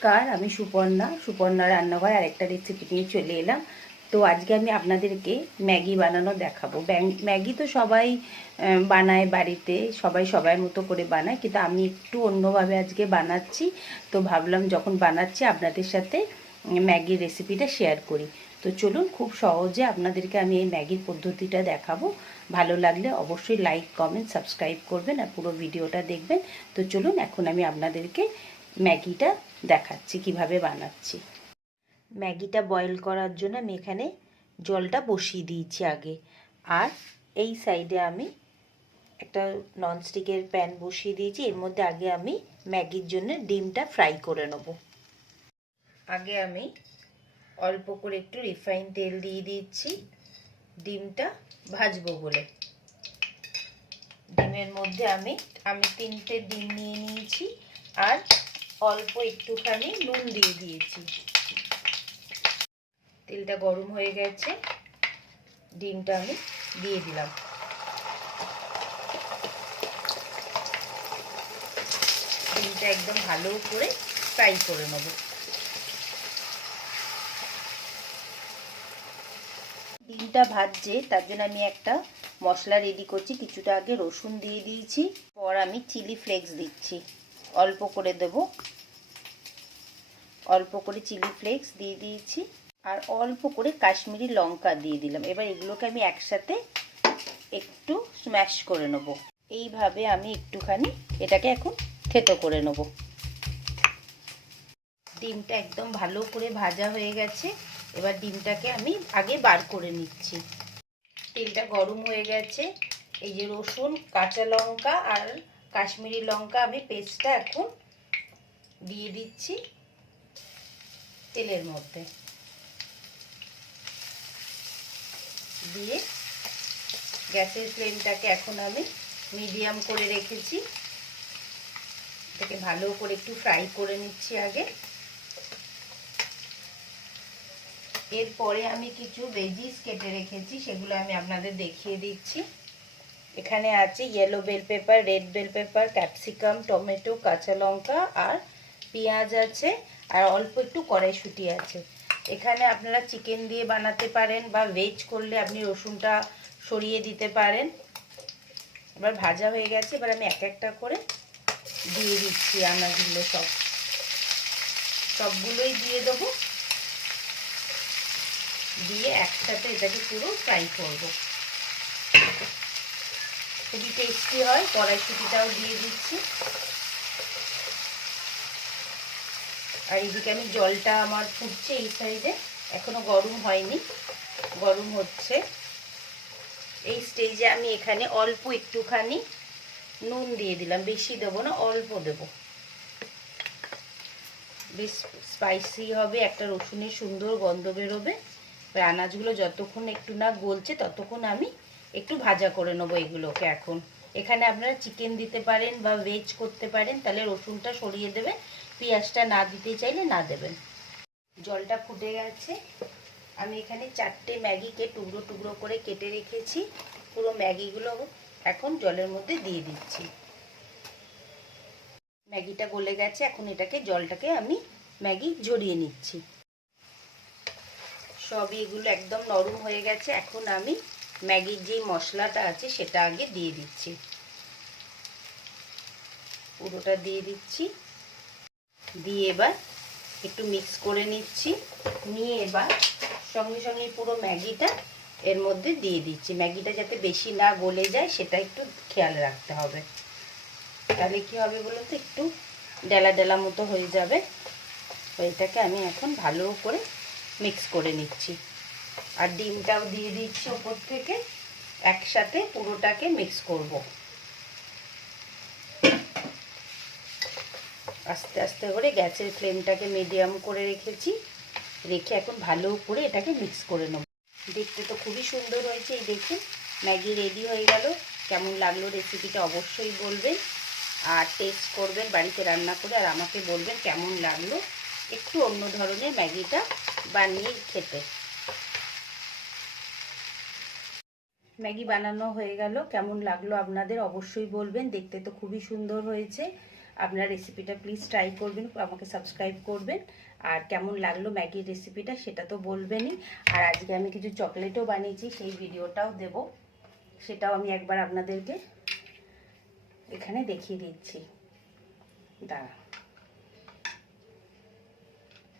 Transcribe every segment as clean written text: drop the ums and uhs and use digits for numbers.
নমস্কার, আমি সুপর্ণা রান্নাঘর আরেকটা রেসিপি নিয়ে চলে এলাম। তো আজকে আমি আপনাদেরকে ম্যাগি বানানো দেখাবো। ম্যাগি তো সবাই বানায় বাড়িতে, সবাই সবার মতো করে বানায়, কিন্তু আমি একটু অন্যভাবে আজকে বানাচ্ছি। তো ভাবলাম যখন বানাচ্ছি আপনাদের সাথে ম্যাগির রেসিপিটা শেয়ার করি। তো চলুন, খুব সহজে আপনাদেরকে আমি এই ম্যাগির পদ্ধতিটা দেখাবো। ভালো লাগলে অবশ্যই লাইক, কমেন্ট, সাবস্ক্রাইব করবেন আর পুরো ভিডিওটা দেখবেন। তো চলুন, এখন আমি আপনাদেরকে ম্যাগিটা দেখাচ্ছি কিভাবে বানাচ্ছি। ম্যাগিটা বয়েল করার জন্য আমি এখানে জলটা বসিয়ে দিয়েছি আগে। আর এই সাইডে আমি একটা ননস্টিকের প্যান বসিয়ে দিয়েছি। এর মধ্যে আগে আমি ম্যাগির জন্য ডিমটা ফ্রাই করে নেব। আগে আমি অল্প করে একটু রিফাইন তেল দিয়ে দিচ্ছি ডিমটা ভাজবো বলে। ডিমের মধ্যে আমি 3টে ডিম নিয়ে নিয়েছি আর অল্প একটুখানি নুন দিয়ে দিয়েছি। তেলটা গরম হয়ে গেছে, ডিমটা আমি দিয়ে দিলাম। ডিমটা একদম ভালো করে ফ্রাই করে নেব। ডিমটা ভাজছে, তার জন্য আমি একটা মশলা রেডি করছি। কিছুটা আগে রসুন দিয়ে দিয়েছি, পর আমি চিলি ফ্লেক্স দিচ্ছি, অল্প করে দেব। অল্প করে চিলি ফ্লেক্স দিয়ে দিয়েছি আর অল্প করে কাশ্মীরি লঙ্কা দিয়ে দিলাম। এবার এগুলোকে আমি একসাথে একটু স্ম্যাশ করে নেব। এইভাবে আমি একটুখানি এটাকে এখন থেতো করে নেব। ডিমটা একদম ভালো করে ভাজা হয়ে গেছে। এবার ডিমটাকে আমি আগে বার করে নিচ্ছি। তেলটা গরম হয়ে গেছে। এই যে রসুন, কাঁচা লঙ্কা আর কাশ্মীরি লঙ্কা আমি পেস্টটা এখন দিয়ে দিচ্ছি তেলের মধ্যে। দিয়ে গ্যাসের ফ্লেমটাকে এখন আমি মিডিয়াম করে রেখেছি। এটাকে ভালো করে একটু ফ্রাই করে নিচ্ছি আগে। এরপরে আমি কিছু ভেজিস কেটে রেখেছি, সেগুলো আমি আপনাদের দেখিয়ে দিচ্ছি। এখানে আছে yellow bell pepper, red bell pepper, capsicum, tomato, কাঁচা লঙ্কা আর পেঁয়াজ আছে আর অল্প একটু কড়াইশুঁটি আছে। এখানে আপনারা চিকেন দিয়ে বানাতে পারেন বা ভেজ করলে আপনি রসুনটা সরিয়ে দিতে পারেন। এবার ভাজা হয়ে গেছে, এবার আমি এক একটা করে দিয়ে দিচ্ছি আনাজগুলো। সবগুলোই দিয়ে দেবো, দিয়ে একসাথে এটাকে পুরো ফ্রাই করব। খুবই টেস্টি হয়। কড়াইশুঁটিটাও দিয়ে দিচ্ছি। আর এদিকে আমি জলটা আমার ফুটছে এই সাইডে, এখনো গরম হয়নি, গরম হচ্ছে। এই স্টেজে আমি এখানে অল্প একটুখানি নুন দিয়ে দিলাম, বেশি দেবো না, অল্প দেবো। বেশ স্পাইসি হবে, একটা রসুনের সুন্দর গন্ধ বেরোবে। আনাজগুলো যতক্ষণ একটু না গলছে ততক্ষণ আমি একটু ভাজা করে নেবো এগুলোকে। এখন এখানে আপনারা চিকেন দিতে পারেন বা ভেজ করতে পারেন, তাহলে রসুনটা সরিয়ে দেবেন। পেঁয়াজটা না দিতে চাইলে না দেবেন। জলটা ফুটে গেছে। আমি এখানে 4টে ম্যাগিকে টুকরো টুকরো করে কেটে রেখেছি। পুরো ম্যাগিগুলো এখন জলের মধ্যে দিয়ে দিচ্ছি। ম্যাগিটা গলে গেছে, এখন জলটাকে আমি ম্যাগি ঝরিয়ে নিচ্ছি। সব এগুলো একদম নরম হয়ে গেছে। এখন আমি ম্যাগির যে মশলাটা আছে সেটা আগে দিয়ে দিচ্ছি, পুরোটা দিয়ে দিচ্ছি। দিয়ে এবার একটু মিক্স করে নিচ্ছি। নিয়ে এবার সঙ্গে সঙ্গে পুরো ম্যাগিটা এর মধ্যে দিয়ে দিচ্ছি। ম্যাগিটা যাতে বেশি না গলে যায় সেটা একটু খেয়াল রাখতে হবে, তাহলে কি হবে বলুন তো, একটু ডেলা ডেলা মতো হয়ে যাবে। এটাকে আমি এখন ভালো করে মিক্স করে নিচ্ছি আর ডিমটাও দিয়ে দিচ্ছি ওপর থেকে। একসাথে পুরোটাকে মিক্স করব। আস্তে আস্তে করে গ্যাসের ফ্লেমটাকে মিডিয়াম করে রেখেছি, রেখে এখন ভালো করে এটাকে মিক্স করে নেব। দেখতে তো খুবই সুন্দর হয়েছে। এই দেখুন, ম্যাগি রেডি হয়ে গেল। কেমন লাগলো রেসিপিটা অবশ্যই বলবেন আর টেস্ট করবেন বাড়িতে রান্না করে, আর আমাকে বলবেন কেমন লাগলো। একটু অন্য ধরনের ম্যাগিটা বানিয়ে খেতে। ম্যাগি বানানো হয়ে গেল, কেমন লাগলো আপনাদের অবশ্যই বলবেন। দেখতে তো খুবই সুন্দর হয়েছে। আপনারা রেসিপিটা প্লিজ ট্রাই করবেন, আমাকে সাবস্ক্রাইব করবেন। আর কেমন লাগলো ম্যাগির রেসিপিটা সেটা তো বলবেনই। আর আজকে আমি কিছু চকলেটও বানিয়েছি, সেই ভিডিওটাও দেব, সেটাও আমি একবার আপনাদেরকে এখানে দেখিয়ে দিচ্ছি। দাঁড়া,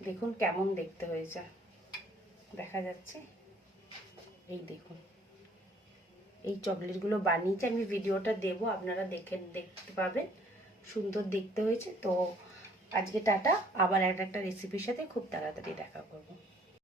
দেখুন কেমন দেখতে হয়েছে, দেখা যাচ্ছে? এই দেখুন, এই চকলেটগুলো বানিয়েছি আমি, ভিডিওটা দেব, আপনারা দেখতে পাবেন, সুন্দর দেখতে হয়েছে। তো আজকে টাটা, আবার একটা রেসিপির সাথে খুব তাড়াতাড়ি দেখা করব।